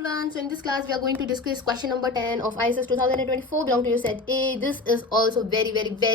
everyone. So in this class we are going to discuss question number 10 of ISS 2024 belong to your set A. This is also very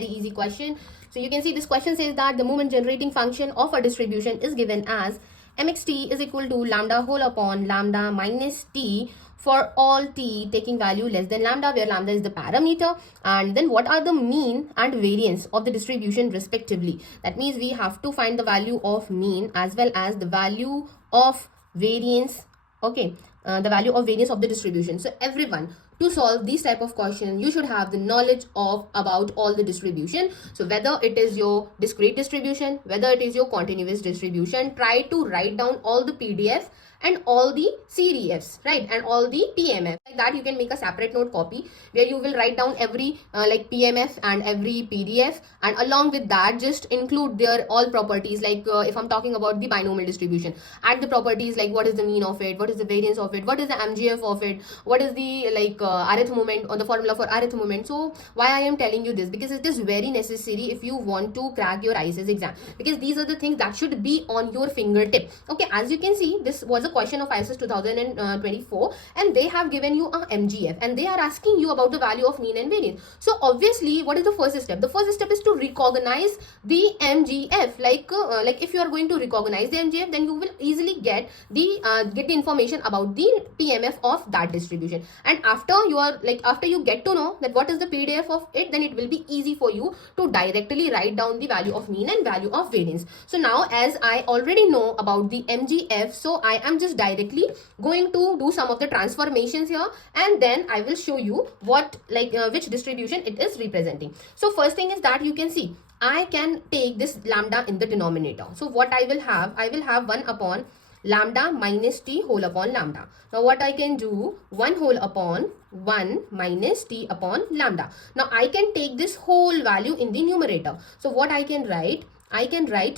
easy question. So you can see this question says that the moment generating function of a distribution is given as mxt is equal to lambda whole upon lambda minus t for all t taking value less than lambda, where lambda is the parameter, and then what are the mean and variance of the distribution respectively. That means we have to find the value of mean as well as the value of variance. Okay, the value of variance of the distribution. So everyone, to solve these type of question, you should have the knowledge of about all the distribution. So whether it is your discrete distribution, whether it is your continuous distribution, try to write down all the PDF and all the CDFs, right, and all the PMF. Like that you can make a separate note copy where you will write down every like PMF and every PDF, and along with that just include their all properties. Like if I'm talking about the binomial distribution, add the properties like what is the mean of it, what is the variance of it, what is the MGF of it, what is the like rth moment or the formula for rth moment. So why I am telling you this, because it is very necessary if you want to crack your ISS exam, because these are the things that should be on your fingertip. Okay, as you can see, this was a question of ISS 2024 and they have given you a MGF and they are asking you about the value of mean and variance. So obviously what is the first step? The first step is to recognize the MGF. Like if you are going to recognize the MGF, then you will easily get the information about the PMF of that distribution. And after you get to know that what is the PDF of it, then it will be easy for you to directly write down the value of mean and value of variance. So now as I already know about the MGF, so I am just directly going to do some of the transformations here, and then I will show you what which distribution it is representing. So first thing is that you can see I can take this lambda in the denominator. So what I will have 1 upon lambda minus t whole upon lambda. Now what I can do, 1 whole upon 1 minus t upon lambda. Now I can take this whole value in the numerator. So what I can write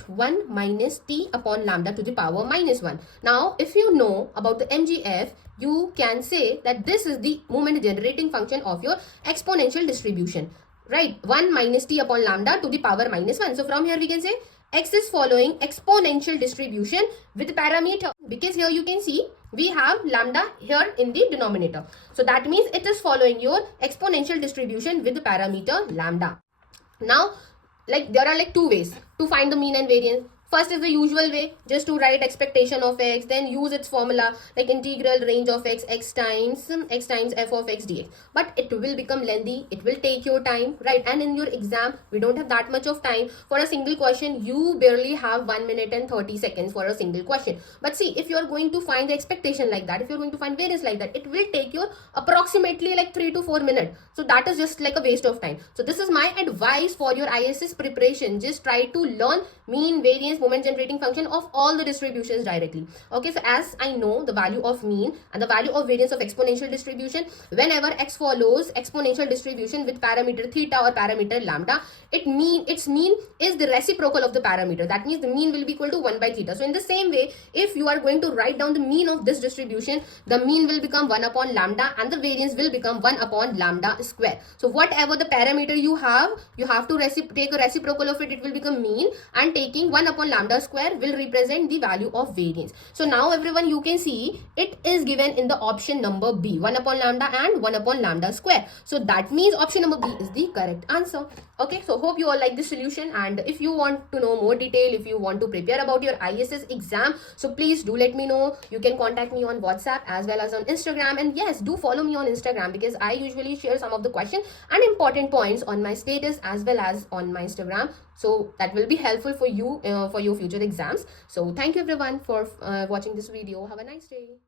1 minus t upon lambda to the power minus 1. Now if you know about the MGF, you can say that this is the moment generating function of your exponential distribution, right? 1 minus t upon lambda to the power minus 1. So from here we can say x is following exponential distribution with parameter, because here you can see we have lambda here in the denominator. So that means it is following your exponential distribution with the parameter lambda. Now there are two ways to find the mean and variance. First is the usual way, just to write expectation of x, then use its formula like integral range of x times f of x dx. But it will become lengthy, it will take your time, right? And in your exam, we don't have that much of time. For a single question, you barely have 1 minute and 30 seconds for a single question. But see, if you are going to find the expectation like that, if you're going to find variance like that, it will take you approximately 3 to 4 minutes. So that is just like a waste of time. So this is my advice for your ISS preparation. Just try to learn mean, variance, moment generating function of all the distributions directly. Okay, so as I know the value of mean and the value of variance of exponential distribution, whenever x follows exponential distribution with parameter theta or parameter lambda, its mean is the reciprocal of the parameter. That means the mean will be equal to 1 by theta. So in the same way, if you are going to write down the mean of this distribution, the mean will become 1 upon lambda and the variance will become 1 upon lambda square. So whatever the parameter you have to take a reciprocal of it, it will become mean, and taking 1 upon lambda square will represent the value of variance. So now everyone, you can see it is given in the option number B, 1 upon lambda and 1 upon lambda square. So that means option number B is the correct answer. Okay, so hope you all like this solution, and if you want to know more detail, if you want to prepare about your ISS exam, so please do let me know. You can contact me on WhatsApp as well as on Instagram, and yes, do follow me on Instagram, because I usually share some of the questions and important points on my status as well as on my Instagram. So that will be helpful for you for your future exams. So thank you everyone for watching this video. Have a nice day.